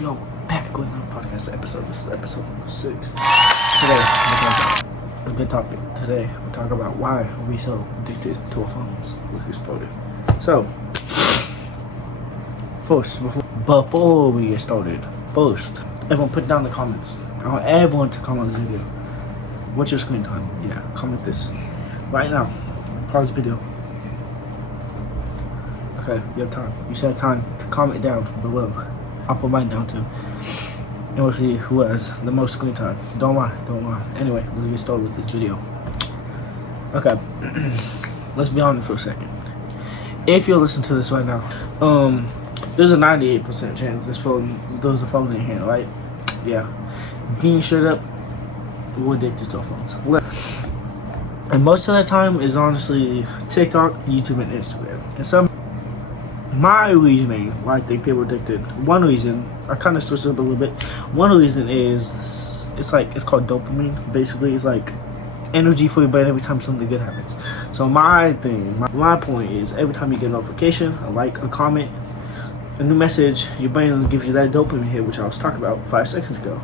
Yo, back with another podcast episode. This is episode 6. Today, we're talking about a good topic. Today, we're talking about why are we so addicted to our phones. Let's get started. So, before we get started, everyone put down in the comments. I want everyone to comment on this video. What's your screen time? Yeah, comment this right now. Pause the video. Okay, you have time. You should have time to comment down below. I'll put mine down too. And we'll see who has the most screen time. Don't lie. Anyway, let's get started with this video. Okay. Let's be honest for a second. If you're listening to this right now, there's a 98% chance there's a phone in your hand, right? Yeah. Being straight up, we're addicted to our phones. And most of the time is honestly TikTok, YouTube, and Instagram. And my reasoning why I think people are addicted, one reason, I kind of switched it up a little bit. One reason is, it's called dopamine. Basically, it's like energy for your brain every time something good happens. So my point is, every time you get a notification, a like, a comment, a new message, your brain gives you that dopamine hit, which I was talking about 5 seconds ago.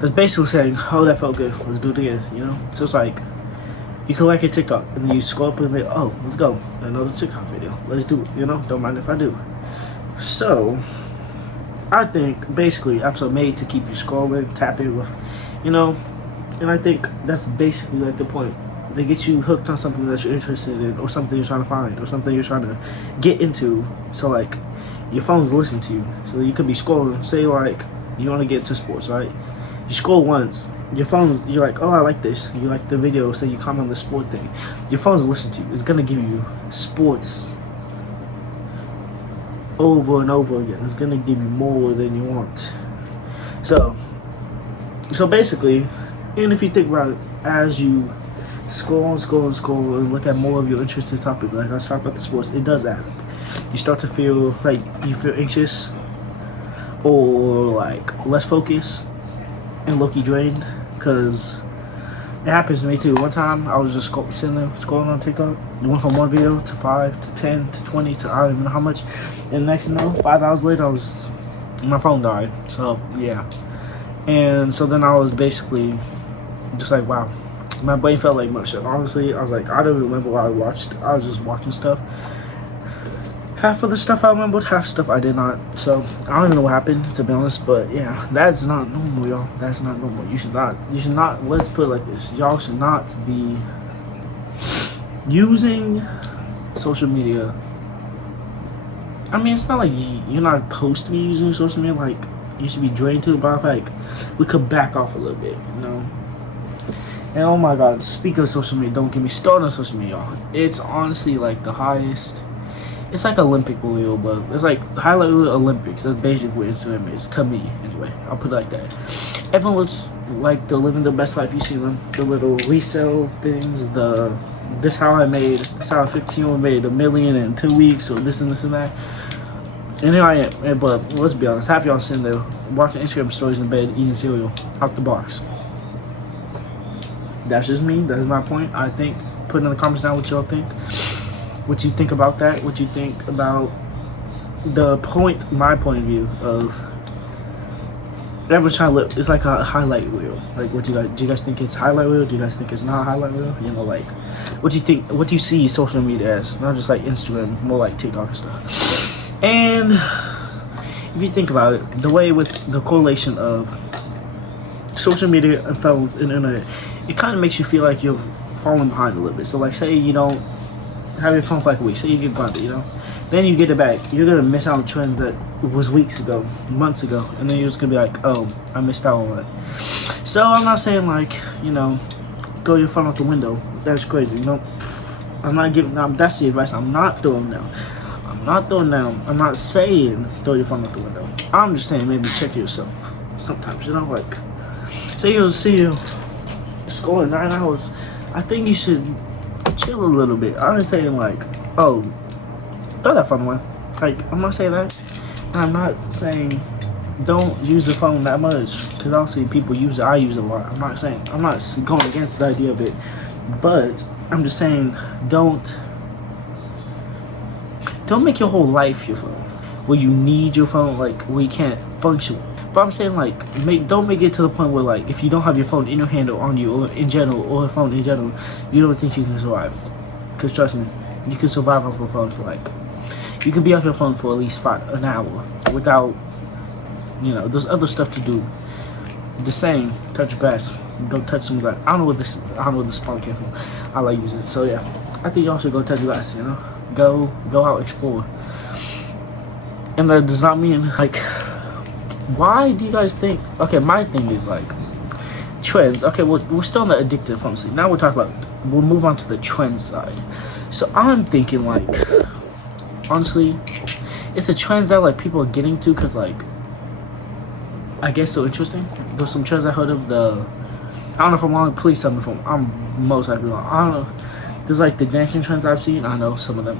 That's basically saying, oh, that felt good, let's do it again, you know? So it's like, you can like a TikTok, and then you scroll up and be, oh, let's go, another TikTok video, let's do it, you know, don't mind if I do. So, I think, basically, apps are made to keep you scrolling, tapping, you know, and I think that's basically like the point. They get you hooked on something that you're interested in, or something you're trying to find, or something you're trying to get into, so like, your phone's listening to you, so you could be scrolling, say like, you want to get into sports, right? You scroll once, your phone, you're like, oh, I like this. You like the video, so you comment on the sport thing. Your phone's listening to you. It's gonna give you sports over and over again. It's gonna give you more than you want. So basically, and if you think about it, as you scroll and look at more of your interested topic, like I was talking about the sports, it does add up. You start to feel like you feel anxious or like less focused and low-key drained, because it happens to me too. One time I was just sitting there scrolling on TikTok. It went from one video to 5 to 10 to 20 to I don't even know how much. And next thing you know, 5 hours later, my phone died. So yeah. And so then I was basically just like, wow, my brain felt like mush. Honestly, I was like, I don't remember what I watched. I was just watching stuff. Half of the stuff I remembered, half stuff I did not. So I don't even know what happened, to be honest. But yeah, that's not normal, y'all. That's not normal. You should not. Let's put it like this: y'all should not be using social media. I mean, it's not like you're not supposed to be using social media. Like, you should be drained to it. But I feel like we could back off a little bit, you know. And oh my God, speaking of social media, don't get me started on social media, y'all. It's honestly like the highest. It's like Olympic wheel, but it's like highlight reel Olympics. That's basically what Instagram is, to me, anyway. I'll put it like that. Everyone looks like they're living their best life. You see them, the little resale things, this how I made, this how a 15-year-old made $1 million in 2 weeks, or this and this and that. And here I am, but let's be honest, half y'all sitting there watching Instagram stories in bed, eating cereal out the box. That's just me. That's my point. I think. Put in the comments down what y'all think. What you think about that? What you think about the point? My point of view of everyone's trying to live. It's like a highlight reel. Like, do you guys think it's highlight reel? Do you guys think it's not highlight reel? You know, like, what do you think? What do you see social media as? Not just like Instagram, more like TikTok and stuff. And if you think about it, the way with the correlation of social media and phones and internet, it kind of makes you feel like you're falling behind a little bit. So, like, say you don't have your phone for like a week, say you get grounded, you know, then you get it back, you're gonna miss out on trends that was weeks ago, months ago, and then you're just gonna be like, oh, I missed out on that. So I'm not saying like, you know, throw your phone out the window. That's crazy, you know. That's the advice I'm not throwing down. I'm not saying throw your phone out the window. I'm just saying maybe check yourself sometimes, you know, like, say you'll see you scrolling 9 hours. I think you should chill a little bit. I'm just saying like, oh, throw that phone away. Like, I'm not saying that, and I'm not saying don't use the phone that much, because obviously people use it. I use it a lot. I'm not going against the idea of it, but I'm just saying don't make your whole life your phone. where you need your phone, like where you can't function. But I'm saying like don't make it to the point where like if you don't have your phone in your hand or on you or in general or a phone in general, you don't think you can survive. Cause trust me, you can survive off your phone for like, you can be off your phone for at least an hour without, you know, there's other stuff to do. The same, touch grass, go touch some grass. I don't know what this spawn came from. I like using it. So yeah, I think y'all should go touch grass. You know, go out, explore. And that does not mean like, why do you guys think? Okay, my thing is like trends. Okay, we're still on the addictive phone scene. Now we'll move on to the trend side. So I'm thinking like, honestly, it's the trends that like people are getting to because like, I guess so interesting. There's some trends I heard of. I don't know if I'm wrong. Please tell me if I'm most likely wrong. I don't know. There's like the dancing trends I've seen. I know some of them.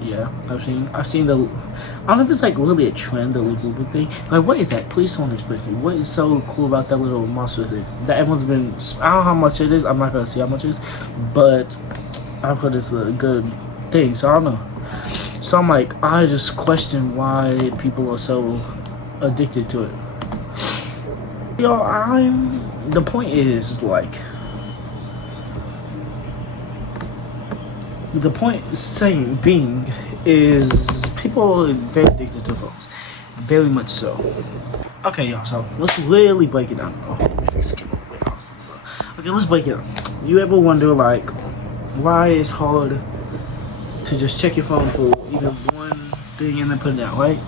Yeah, I've seen the. I don't know if it's like really a trend, the little thing. Like, what is that? Please someone explain to me. What is so cool about that little monster thing that everyone's been? I don't know how much it is. I'm not gonna see how much it is, but I've heard it's a good thing. So I don't know. So I'm like, I just question why people are so addicted to it. Yo, the point is like, the point being is people are very addicted to phones, very much so. Okay, y'all, so let's really break it down. Oh, let me fix the camera. Okay, let's break it down. You ever wonder like why it's hard to just check your phone for even one thing and then put it down, right?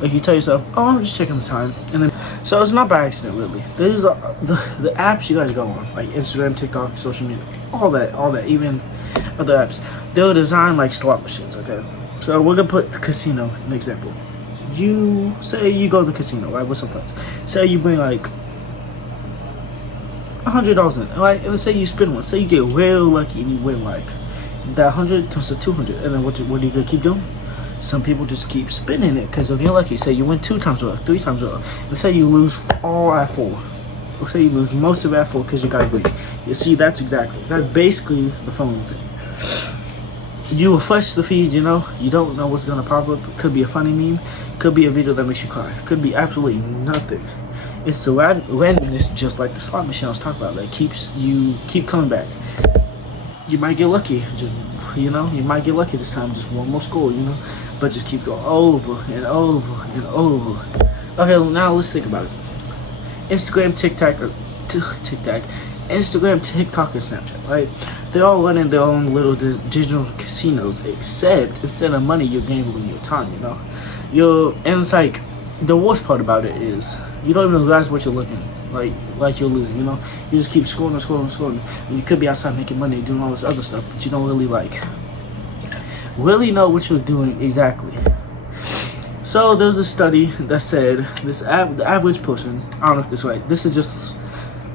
Like you tell yourself, oh, I'm just checking the time, and then so it's not by accident really. There's the apps you guys go on, like Instagram, TikTok, social media, all that, even other apps. They're designed like slot machines. Okay, so we're gonna put the casino an example. You say you go to the casino, right, with some friends. Say you bring like $100 in, right? And let's say you spin one. Say you get real lucky and you win like that 100 turns to 200, and then what are you gonna keep doing? Some people just keep spinning it because if you're lucky, say you win 2 times or 3 times or let's say you lose all at 4. Let's say you lose most of at 4 because you got greedy. You see, that's basically the phone thing. You refresh the feed, you know, you don't know what's gonna pop up. It could be a funny meme, could be a video that makes you cry, could be absolutely nothing. It's the randomness, just like the slot machine I was talking about, that keep coming back. You might get lucky, you might get lucky this time, just one more score, but just keep going over and over and over. Okay, well, now let's think about it. Instagram, Instagram, TikTok, and Snapchat, right? They're all running their own little digital casinos, except instead of money, you're gambling your time, and it's like, the worst part about it is, you don't even realize what you're looking like you're losing, You just keep scoring. And you could be outside making money, doing all this other stuff, but you don't really know what you're doing exactly. So there's a study that said the average person, I don't know if this is right, this is just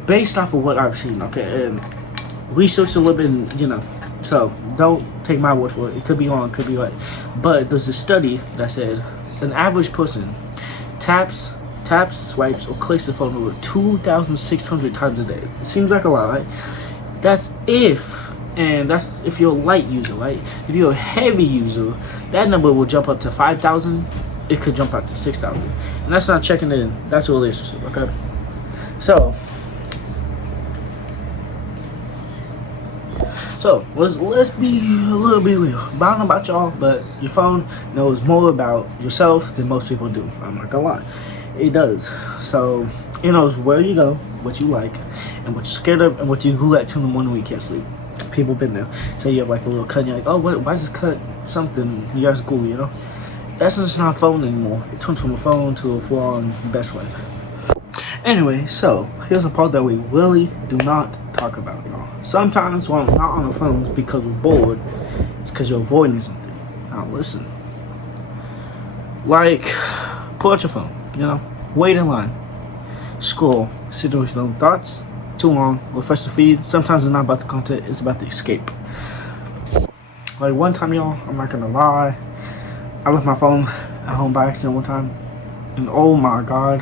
based off of what I've seen, okay, and research a little bit, so don't take my word for it. It could be wrong, it could be right, but there's a study that said an average person taps, swipes, or clicks the phone over 2,600 times a day. It seems like a lot, right? That's if you're a light user, right? If you're a heavy user, that number will jump up to 5,000. It could jump up to 6,000, and that's not checking in. That's a relationship, okay? So let's be a little bit real. I don't know about y'all, but your phone knows more about yourself than most people do. I'm not gonna lie. It does. So it knows where you go, what you like, and what you're scared of, and what you Google at 2 in the morning when you can't sleep. People been there. Say you have like a little cut, and you're like, oh, why just cut something? You guys Google, That's just not a phone anymore. It turns from a phone to a full-on best friend. Anyway, so here's a part that we really do not talk about, y'all. Sometimes when we're not on our phones because we're bored, it's because you're avoiding something. Now listen. Like, pull out your phone, wait in line, scroll, sit with your own thoughts, too long, refresh the feed. Sometimes it's not about the content, it's about the escape. Like one time, y'all, I'm not gonna lie, I left my phone at home by accident one time, and oh my god,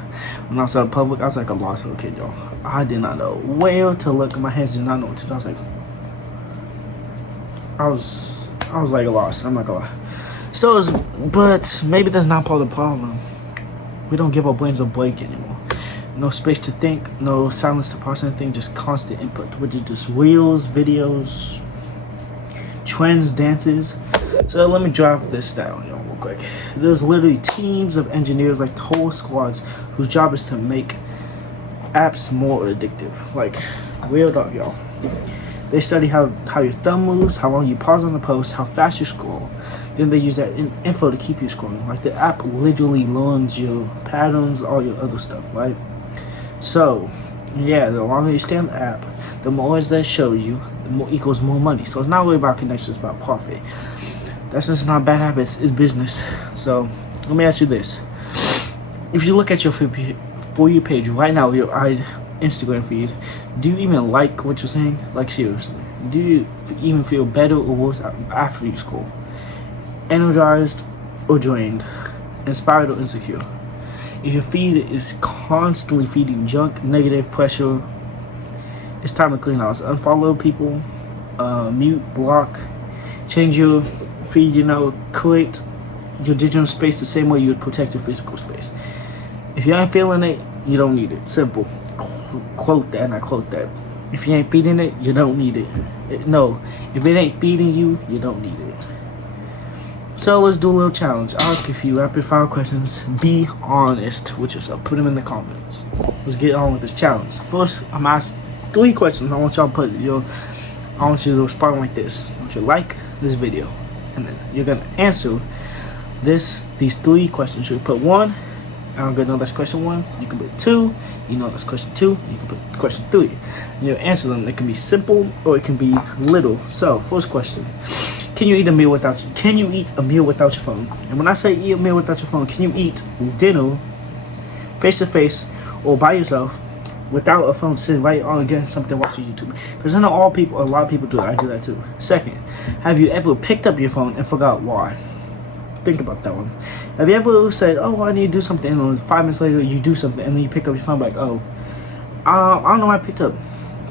when I was out in public, I was like a lost little kid, y'all. I did not know where to look, my hands did not know what to do. I was like lost, I'm not gonna lie. So, but maybe that's not part of the problem. We don't give our brains a break anymore. No space to think, no silence to process anything, just constant input, which is just reels, videos, trends, dances. So let me drop this down, y'all, real quick. There's literally teams of engineers, like whole squads, whose job is to make apps more addictive. Like, real talk, y'all. They study how your thumb moves, how long you pause on the post, how fast you scroll. Then they use that info to keep you scrolling. Like, the app literally learns your patterns, all your other stuff, right? So, yeah, the longer you stay on the app, the more as they show you, the more equals more money. So it's not really about connections, it's about profit. That's just not bad habits, it's business. So, let me ask you this. If you look at your For You page right now, your Instagram feed, do you even like what you're saying? Like, seriously, do you even feel better or worse after you scroll? Energized or drained? Inspired or insecure? If your feed is constantly feeding junk, negative pressure, it's time to clean out. So unfollow people, mute, block, change your feed, create your digital space the same way you would protect your physical space. If you ain't feeling it, you don't need it. Simple. Quote that, and I quote that. If you ain't feeding it, you don't need it. No, if it ain't feeding you, you don't need it. So let's do a little challenge. I'll ask a few rapid fire questions. Be honest with yourself. Put them in the comments. Let's get on with this challenge. First, I'm asking 3 questions. I want y'all to I want you to respond like this. I want you to like this video, and then you're gonna answer these 3 questions. You put 1. I don't know that's question 1. You can put 2. That's question 2. You can put question 3. And you answer them. It can be simple or it can be little. So, first question. Can you eat a meal without your phone? And when I say eat a meal without your phone, can you eat dinner face to face or by yourself without a phone sitting right on against something watching YouTube? Because I know a lot of people do it. I do that too. Second, have you ever picked up your phone and forgot why? Think about that one. Have you ever said, oh, I need to do something, and then 5 minutes later you do something, and then you pick up your phone like, oh, I don't know why I picked up.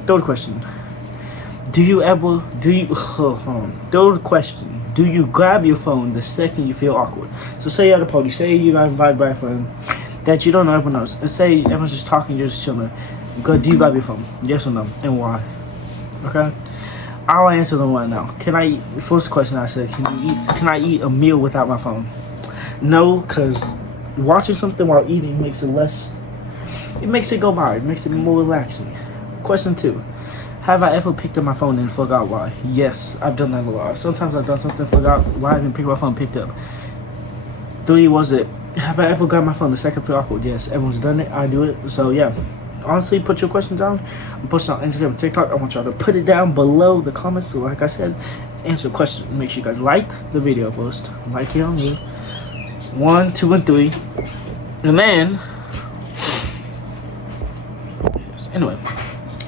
Third question. Third question. Do you grab your phone the second you feel awkward? So say you're at a party, say you got invited by a friend that you don't know everyone else, and say everyone's just talking, you're just chilling. Do you grab your phone? Yes or no? And why? Okay? I'll answer them right now. First question I said, can I eat a meal without my phone? No, because watching something while eating makes it go by. It makes it more relaxing. Question 2. Have I ever picked up my phone and forgot why? Yes, I've done that a lot. Sometimes I've done something, forgot why I didn't pick up my phone, picked up. 3 was it. Have I ever got my phone the second feel awkward? Yes, everyone's done it. I do it. So yeah. Honestly, put your question down. I'm posting on Instagram and TikTok. I want y'all to put it down below the comments. So like I said, answer the question. Make sure you guys like the video first. Like it on you. 1, 2, and 3. And then anyway.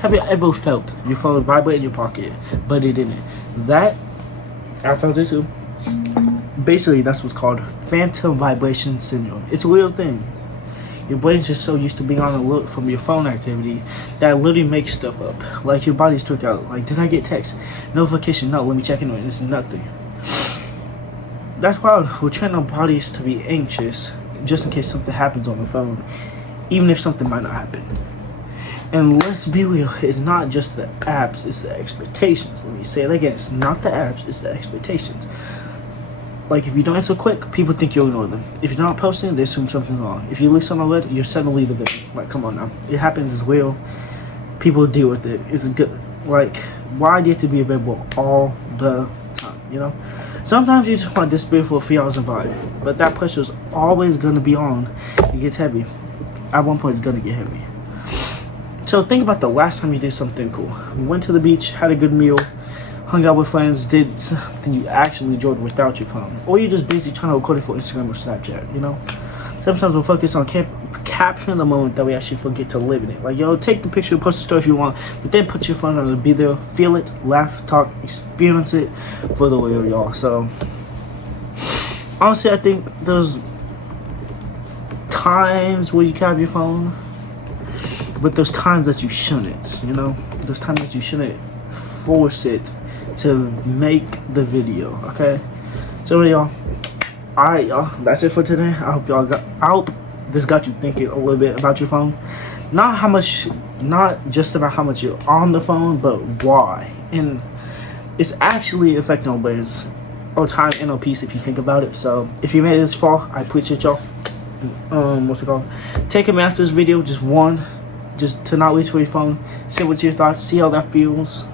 Have you ever felt your phone vibrate in your pocket, but it didn't? That, I felt it too. Basically, that's what's called phantom vibration syndrome. It's a real thing. Your brain's just so used to being on alert from your phone activity that it literally makes stuff up. Like your body's tricked out. Like, did I get text? Notification? No, let me check in on it. It's nothing. That's why we're training our bodies to be anxious just in case something happens on the phone, even if something might not happen. And let's be real, it's not just the apps, it's the expectations. Let me say it again, it's not the apps, it's the expectations. Like, if you don't answer quick, people think you'll ignore them. If you're not posting, they assume something's wrong. If you leave something red, you're suddenly the victim. Like, come on now. It happens as well. People deal with it. It's good. Like, why do you have to be available all the time, Sometimes you just want to disappear for a few hours and vibe. But that pressure is always going to be on. It gets heavy. At one point, it's going to get heavy. So think about the last time you did something cool. You went to the beach, had a good meal, hung out with friends, did something you actually enjoyed without your phone. Or you're just busy trying to record it for Instagram or Snapchat, Sometimes we'll focus on capturing the moment that we actually forget to live in it. Like, take the picture, post a story if you want, but then put your phone on and be there, feel it, laugh, talk, experience it for the real, y'all. So, honestly, I think there's times where you can have your phone, but there's times that you shouldn't, There's times that you shouldn't force it to make the video, okay? So, y'all, Alright, y'all. That's it for today. I hope this got you thinking a little bit about your phone. Not just about how much you're on the phone, but why. And it's actually affecting our brains or time and our peace if you think about it. So if you made it this far, I appreciate y'all. What's it called? Take a minute after this video, just to not reach for your phone. Say what's your thoughts. See how that feels.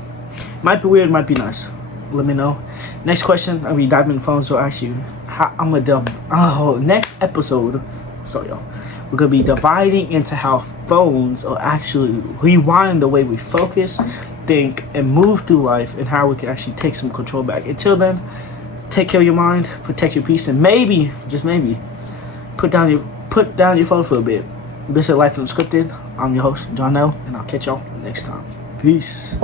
Might be weird, might be nice. Let me know. Next question, I'll be diving in phones. So actually, I'm gonna next episode. Sorry, y'all. We're gonna be dividing into how phones are actually rewiring the way we focus, think, and move through life, and how we can actually take some control back. Until then, take care of your mind, protect your peace, and maybe, just maybe, put down your phone for a bit. This is Life Unscripted. I'm your host, John L, and I'll catch y'all next time. Peace.